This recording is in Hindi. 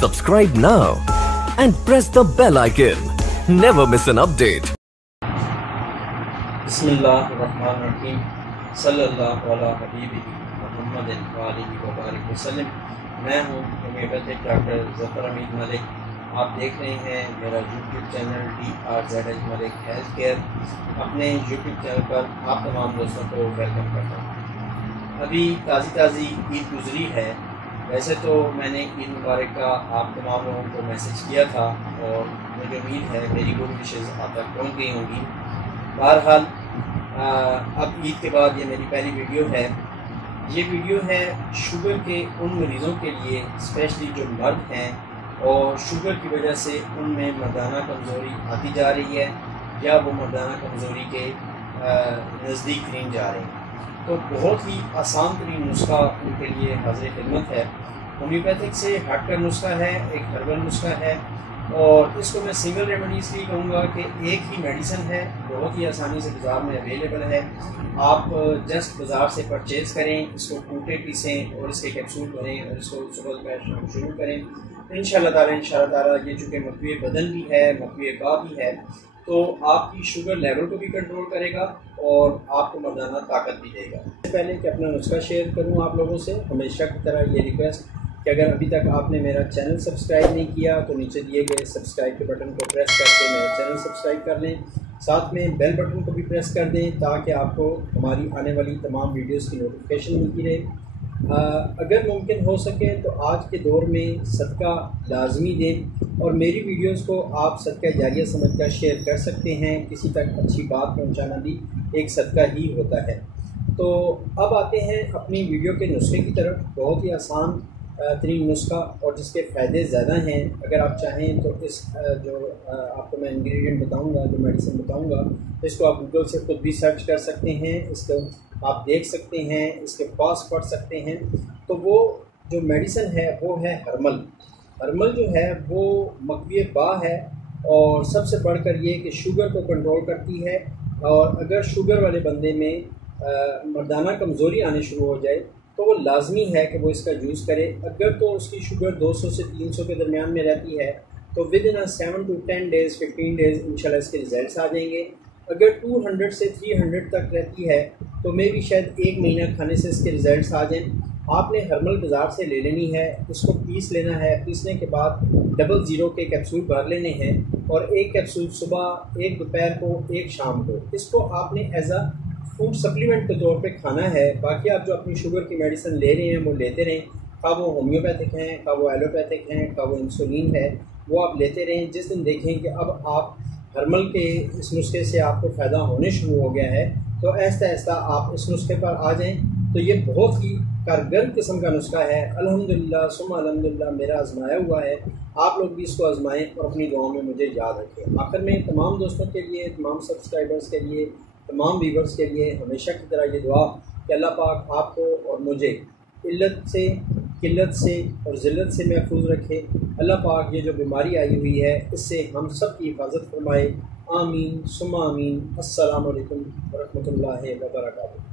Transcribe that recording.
Subscribe now and press the bell icon. Never miss an update. बिस्मिल्लाहिर्रहमानिर्रहीम सल्लल्लाहु अला हबीबिही मुहम्मदिन व आलिहि व बारिक वसल्लम। मैं हूँ होम्योपैथिक डॉक्टर ज़फ़र हमीद मलिक। आप देख रहे हैं मेरा YouTube channel DRZH Malik health care. अपने यूट्यूब चैनल पर आप तमाम दोस्तों को वेलकम करता हूँ। अभी ताज़ी ईद गुज़री है। वैसे तो मैंने ईद मुबारक का आप तमाम लोगों को मैसेज किया था और मुझे उम्मीद है मेरी गुड विशेज़ आप तक पहुँच गई होंगी। बहरहाल अब ईद के बाद ये मेरी पहली वीडियो है। ये वीडियो है शुगर के उन मरीज़ों के लिए, स्पेशली जो मर्द हैं और शुगर की वजह से उनमें मर्दाना कमज़ोरी आती जा रही है या वो मर्दाना कमज़ोरी के नज़दीक तरीन जा रहे हैं। तो बहुत ही आसान तरीन नुस्खा उनके लिए हाज़िर खिदमत है। होम्योपैथिक से हटकर नुस्खा है, एक हर्बल नुस्खा है और इसको मैं सिंगल रेमेडी इसलिए कहूँगा कि एक ही मेडिसिन है, बहुत ही आसानी से बाज़ार में अवेलेबल है। आप जस्ट बाज़ार से परचेज़ करें, इसको कूटें पीसें और इसके कैप्सूल बनें और इसको सुबह दोपहर शाम शुरू करें। इंशाल्लाह ताला ये चूँकि मकवी बदन भी है, मकवी बा भी है, तो आपकी शुगर लेवल को भी कंट्रोल करेगा और आपको मर्दाना ताकत भी देगा। इससे पहले कि अपना नुस्खा शेयर करूँ आप लोगों से, हमेशा की तरह ये रिक्वेस्ट कि अगर अभी तक आपने मेरा चैनल सब्सक्राइब नहीं किया तो नीचे दिए गए सब्सक्राइब के बटन को प्रेस करके मेरा चैनल सब्सक्राइब कर लें। साथ में बेल बटन को भी प्रेस कर दें ताकि आपको हमारी आने वाली तमाम वीडियोस की नोटिफिकेशन मिलती रहे। अगर मुमकिन हो सके तो आज के दौर में सदका लाजमी दें और मेरी वीडियोस को आप सदका जारिया समझकर शेयर कर सकते हैं। किसी तक अच्छी बात पहुंचाना भी एक सदका ही होता है। तो अब आते हैं अपनी वीडियो के नुस्खे की तरफ। बहुत ही आसान तरीन नुस्खा और जिसके फ़ायदे ज़्यादा हैं। अगर आप चाहें तो इस जो आपको मैं इंग्रेडिएंट बताऊंगा, जो मेडिसिन बताऊंगा, तो इसको आप गूगल से खुद भी सर्च कर सकते हैं, इसको आप देख सकते हैं, इसके पास पढ़ सकते हैं। तो वो जो मेडिसिन है वो है हर्मल। हर्मल जो है वो मकवी बा है और सबसे बढ़कर ये कि शुगर को कंट्रोल करती है। और अगर शुगर वाले बंदे में मर्दाना कमज़ोरी आने शुरू हो जाए तो वो लाजमी है कि वो इसका यूज़ करे। अगर तो उसकी शुगर 200 से 300 के दरमियान में रहती है तो with in 7 to 10 days 15 days इंशाल्लाह इसके रिज़ल्ट्स आ जाएंगे। अगर 200 से 300 तक रहती है तो मे भी शायद 1 महीना खाने से इसके रिज़ल्ट्स आ जाएं। आपने हर्मल बाज़ार से ले लेनी है, इसको पीस लेना है। पीसने के बाद 00 के कैप्सूल भर लेने हैं और एक कैप्सूल सुबह, एक दोपहर को, एक शाम को। इसको आपने एज अ फूड सप्लीमेंट के तौर पे खाना है। बाकी आप जो अपनी शुगर की मेडिसिन ले रहे हैं वो लेते रहें, खा वो होम्योपैथिक हैं, खा वो एलोपैथिक हैं, खा वो इंसुलिन है, वो आप लेते रहें। जिस दिन देखें कि अब आप हर्मल के इस नुस्खे से आपको फ़ायदा होने शुरू हो गया है तो ऐसा ऐसा आप इस नुस्खे पर आ जाएं। तो ये बहुत ही कारगर किस्म का नुस्खा है। अल्हम्दुलिल्लाह सुम्मा अल्हम्दुलिल्लाह मेरा आजमाया हुआ है। आप लोग भी इसको आजमाएं और अपनी दुआओं में मुझे याद रखें। आखिर में तमाम दोस्तों के लिए, तमाम सब्सक्राइबर्स के लिए, तमाम व्यूवर्स के लिए हमेशा की तरह ये दुआ कि अल्लाह पाक आपको और मुझे इल्लत से, किल्लत से और ज़िल्लत से महफूज रखे। अल्लाह पाक ये जो बीमारी आई हुई है इससे हम सब की हिफाजत फरमाए। आमीन सुम्मा आमीन। अस्सलामु अलैकुम व रहमतुल्लाहि व बरकातुहू।